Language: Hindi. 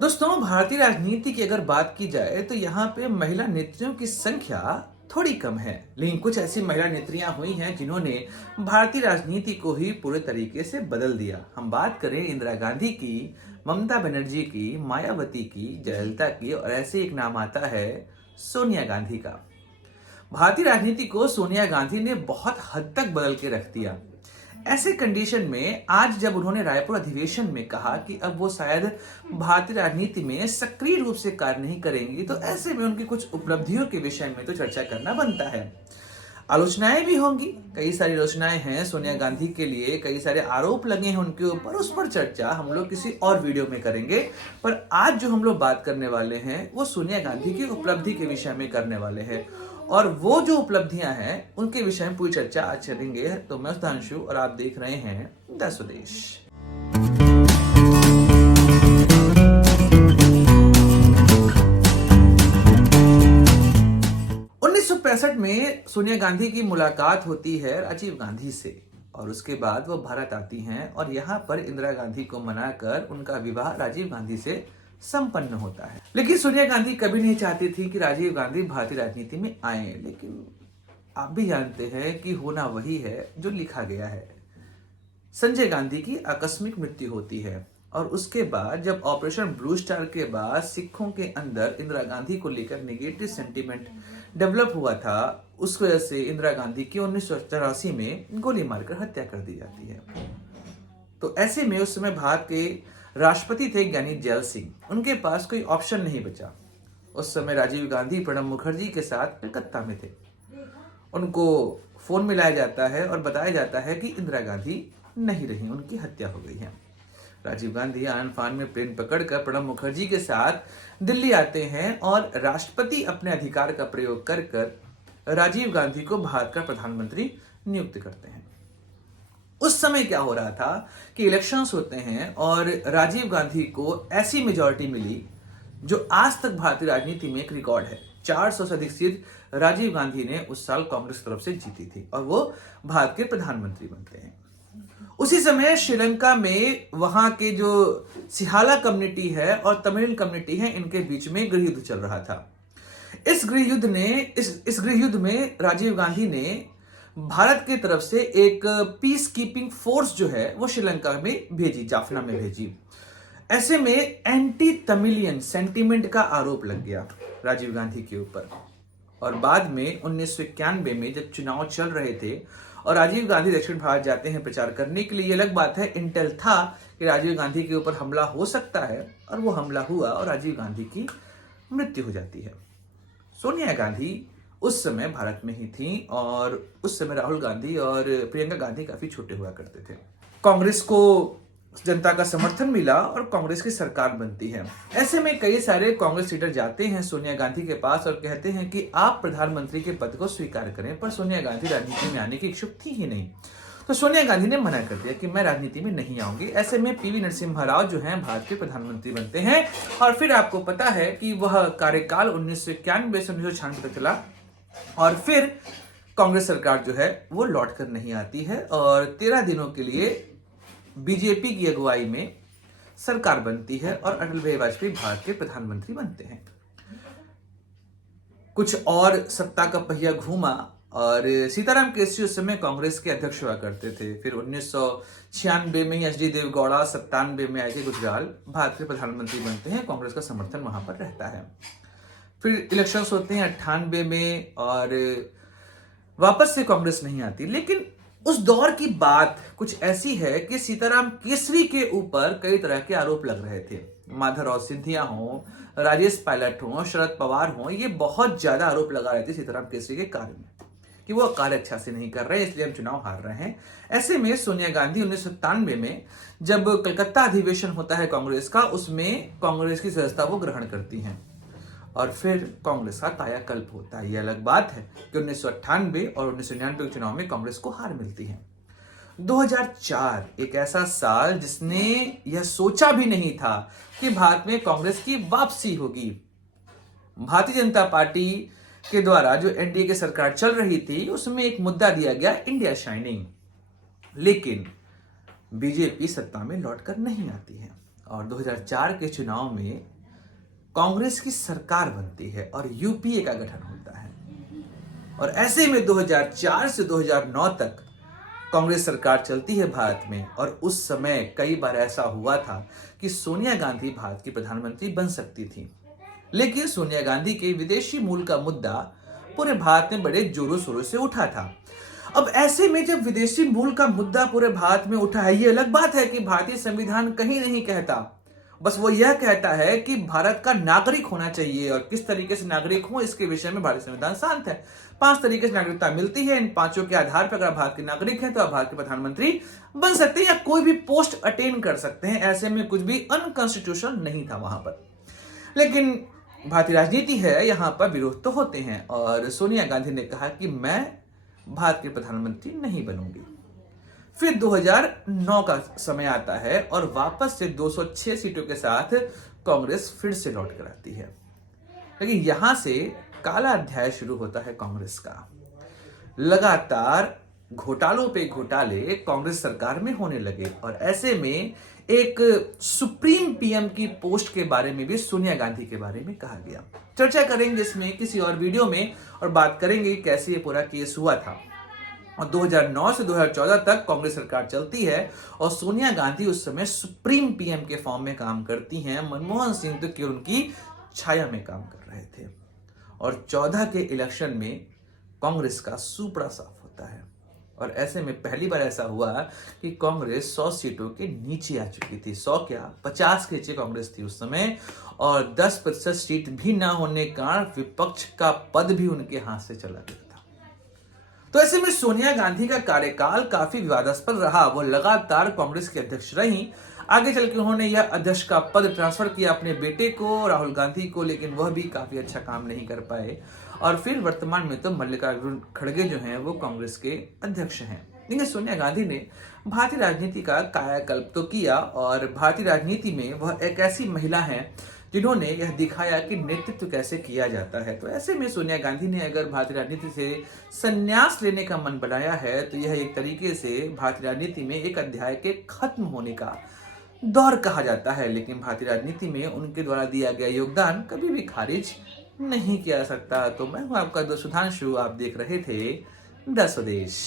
दोस्तों, भारतीय राजनीति की अगर बात की जाए तो यहाँ पे महिला नेत्रियों की संख्या थोड़ी कम है, लेकिन कुछ ऐसी महिला नेत्रियां हुई हैं जिन्होंने भारतीय राजनीति को ही पूरे तरीके से बदल दिया। हम बात करें इंदिरा गांधी की, ममता बनर्जी की, मायावती की, जयललिता की, और ऐसे एक नाम आता है सोनिया गांधी का। भारतीय राजनीति को सोनिया गांधी ने बहुत हद तक बदल के रख दिया। ऐसे कंडीशन में आज जब उन्होंने रायपुर अधिवेशन में कहा कि अब वो शायद भारतीय राजनीति में सक्रिय रूप से कार्य नहीं करेंगी, तो ऐसे में उनकी कुछ उपलब्धियों के विषय में तो चर्चा करना बनता है। आलोचनाएं भी होंगी, कई सारी आलोचनाएं हैं सोनिया गांधी के लिए, कई सारे आरोप लगे हैं उनके ऊपर, उस पर चर्चा हम लोग किसी और वीडियो में करेंगे। पर आज जो हम लोग बात करने वाले हैं वो सोनिया गांधी की उपलब्धि के विषय में करने वाले हैं, और वो जो उपलब्धियां हैं उनके विषय में पूरी चर्चा आज चलेंगे। तो मैं सुधांशु और आप देख रहे हैं द स्वदेश। 1965 में सोनिया गांधी की मुलाकात होती है राजीव गांधी से, और उसके बाद वो भारत आती हैं और यहाँ पर इंदिरा गांधी को मनाकर उनका विवाह राजीव गांधी से संपन्न होता है। लेकिन सोनिया गांधी कभी नहीं चाहती थी कि राजीव गांधी भारतीय राजनीति में आए, लेकिन आप भी जानते हैं कि होना वही है जो लिखा गया है। संजय गांधी की आकस्मिक मृत्यु होती है, और उसके बाद जब ऑपरेशन ब्लू स्टार के बाद सिखों के अंदर इंदिरा गांधी को लेकर नेगेटिव सेंटीमेंट डेवलप हुआ था, उस वजह से इंदिरा गांधी की 1984 में गोली मारकर हत्या कर दी जाती है। तो ऐसे में उस समय भारत के राष्ट्रपति थे ज्ञानी जैल सिंह, उनके पास कोई ऑप्शन नहीं बचा। उस समय राजीव गांधी प्रणब मुखर्जी के साथ कलकत्ता में थे। उनको फोन मिलाया जाता है और बताया जाता है कि इंदिरा गांधी नहीं रही, उनकी हत्या हो गई है। राजीव गांधी आन फान में प्लेन पकड़कर प्रणब मुखर्जी के साथ दिल्ली आते हैं और राष्ट्रपति अपने अधिकार का प्रयोग कर कर राजीव गांधी को भारत का प्रधानमंत्री नियुक्त करते हैं। उस समय क्या हो रहा था कि इलेक्शंस होते हैं और राजीव गांधी को ऐसी मेजॉरिटी मिली जो आज तक भारतीय राजनीति में एक रिकॉर्ड है। 400 से अधिक सीट राजीव गांधी ने उस साल कांग्रेस की तरफ से जीती थी और वो भारत के प्रधानमंत्री बनते हैं। उसी समय श्रीलंका में वहां के जो सिहाला कम्युनिटी है और तमिल कम्युनिटी है, इनके बीच में गृह युद्ध चल रहा था। इस गृह युद्ध में राजीव गांधी ने भारत की तरफ से एक पीस कीपिंग फोर्स जो है वो श्रीलंका में भेजी, जाफना में भेजी। ऐसे में एंटी तमिलियन सेंटीमेंट का आरोप लग गया राजीव गांधी के ऊपर। और बाद में 1991 में जब चुनाव चल रहे थे और राजीव गांधी दक्षिण भारत जाते हैं प्रचार करने के लिए, ये अलग बात है, इंटेल था कि राजीव गांधी के ऊपर हमला हो सकता है, और वो हमला हुआ और राजीव गांधी की मृत्यु हो जाती है। सोनिया गांधी उस समय भारत में ही थी, और उस समय राहुल गांधी और प्रियंका गांधी काफी छोटे हुआ करते थे। कांग्रेस को जनता का समर्थन मिला और कांग्रेस की सरकार बनती है। ऐसे में कई सारे कांग्रेस लीडर जाते हैं सोनिया गांधी के पास और कहते हैं कि आप प्रधानमंत्री के पद को स्वीकार करें, पर सोनिया गांधी राजनीति में आने की इच्छुक थी ही नहीं। तो सोनिया गांधी ने मना कर दिया कि मैं राजनीति में नहीं आऊंगी। ऐसे में पीवी नरसिम्हा राव जो हैं भारत के प्रधानमंत्री बनते हैं, और फिर आपको पता है कि वह कार्यकाल 1991 से 1996 तक चला, और फिर कांग्रेस सरकार जो है वो लौट कर नहीं आती है, और 13 दिनों के लिए बीजेपी की अगुवाई में सरकार बनती है और अटल बिहारी वाजपेयी भारत के प्रधानमंत्री बनते हैं। कुछ और सत्ता का पहिया घूमा, और सीताराम केसरी उस समय कांग्रेस के अध्यक्ष हुआ करते थे। फिर 1996 में एच डी देवगौड़ा, 97 में आई के गुजराल भारत के प्रधानमंत्री बनते हैं। कांग्रेस का समर्थन वहां पर रहता है। फिर इलेक्शंस होते हैं 98 में, और वापस से कांग्रेस नहीं आती। लेकिन उस दौर की बात कुछ ऐसी है कि सीताराम केसरी के ऊपर कई तरह के आरोप लग रहे थे। माधवराव सिंधिया हो, राजेश पायलट हो, शरद पवार हो, ये बहुत ज्यादा आरोप लगा रहे थे सीताराम केसरी के कार्य में कि वो कार्य अच्छा से नहीं कर रहे, इसलिए हम चुनाव हार रहे हैं। ऐसे में सोनिया गांधी 1997 में जब कलकत्ता अधिवेशन होता है कांग्रेस का, उसमें कांग्रेस की सदस्यता वो ग्रहण करती हैं, और फिर कांग्रेस का कायाकल्प होता है। यह अलग बात है कि 1998 और 1999 के चुनाव में कांग्रेस को हार मिलती है। 2004 एक ऐसा साल जिसने यह सोचा भी नहीं था कि भारत में कांग्रेस की वापसी होगी। भारतीय जनता पार्टी के द्वारा जो एनडीए की सरकार चल रही थी, उसमें एक मुद्दा दिया गया, इंडिया शाइनिंग। लेकिन बीजेपी सत्ता में लौटकर नहीं आती है, और 2004 के चुनाव में कांग्रेस की सरकार बनती है और यूपीए का गठन होता है। और ऐसे में 2004 से 2009 तक कांग्रेस सरकार चलती है भारत में। और उस समय कई बार ऐसा हुआ था कि सोनिया गांधी भारत की प्रधानमंत्री बन सकती थी, लेकिन सोनिया गांधी के विदेशी मूल का मुद्दा पूरे भारत में बड़े जोरों शोरों से उठा था। अब ऐसे में जब विदेशी मूल का मुद्दा पूरे भारत में उठा है, ये अलग बात है कि भारतीय संविधान कहीं नहीं कहता, बस वो यह कहता है कि भारत का नागरिक होना चाहिए। और किस तरीके से नागरिक हो इसके विषय में भारतीय संविधान शांत है। 5 तरीके से नागरिकता मिलती है। इन 5 के आधार पर अगर भारत के नागरिक हैं तो आप भारत के प्रधानमंत्री बन सकते हैं या कोई भी पोस्ट अटेन कर सकते हैं। ऐसे में कुछ भी अनकॉन्स्टिट्यूशनल नहीं था वहां पर। लेकिन भारतीय राजनीति है, यहां पर विरोध तो होते हैं। और सोनिया गांधी ने कहा कि मैं भारत के प्रधानमंत्री नहीं बनूंगी। फिर 2009 का समय आता है और वापस से 206 सीटों के साथ कांग्रेस फिर से लौट कर आती है। लेकिन यहां से काला अध्याय शुरू होता है कांग्रेस का। लगातार घोटालों पे घोटाले कांग्रेस सरकार में होने लगे और ऐसे में एक सुप्रीम पीएम की पोस्ट के बारे में भी सोनिया गांधी के बारे में कहा गया। चर्चा करेंगे इसमें किसी और वीडियो में और बात करेंगे कैसे ये पूरा केस हुआ था। और 2009 से 2014 तक कांग्रेस सरकार चलती है और सोनिया गांधी उस समय सुप्रीम पीएम के फॉर्म में काम करती हैं। मनमोहन सिंह तो केवल उनकी छाया में काम कर रहे थे। और 14 के इलेक्शन में कांग्रेस का सुपड़ा साफ होता है। और ऐसे में पहली बार ऐसा हुआ कि कांग्रेस 100 सीटों के नीचे आ चुकी थी। 100 क्या 50 के नीचे कांग्रेस थी उस समय। और 10% सीट भी ना होने के कारण विपक्ष का पद भी उनके हाथ से चला गया था। तो ऐसे में सोनिया गांधी का कार्यकाल काफी विवादास्पद रहा। वो लगातार कांग्रेस के अध्यक्ष रहीं। आगे चल के उन्होंने यह अध्यक्ष का पद ट्रांसफर किया अपने बेटे को, राहुल गांधी को, लेकिन वह भी काफी अच्छा काम नहीं कर पाए। और फिर वर्तमान में तो मल्लिकार्जुन खड़गे जो हैं वो कांग्रेस के अध्यक्ष हैं। लेकिन सोनिया गांधी ने भारतीय राजनीति का कायाकल्प तो किया और भारतीय राजनीति में वह एक ऐसी महिला है जिन्होंने यह दिखाया कि नेतृत्व कैसे किया जाता है। तो ऐसे में सोनिया गांधी ने अगर भारतीय राजनीति से संन्यास लेने का मन बनाया है तो यह एक तरीके से भारतीय राजनीति में एक अध्याय के खत्म होने का दौर कहा जाता है। लेकिन भारतीय राजनीति में उनके द्वारा दिया गया योगदान कभी भी खारिज नहीं किया जा सकता। तो मैं हूं आपका दोस्त सुधांशु, आप देख रहे थे द स्वदेश।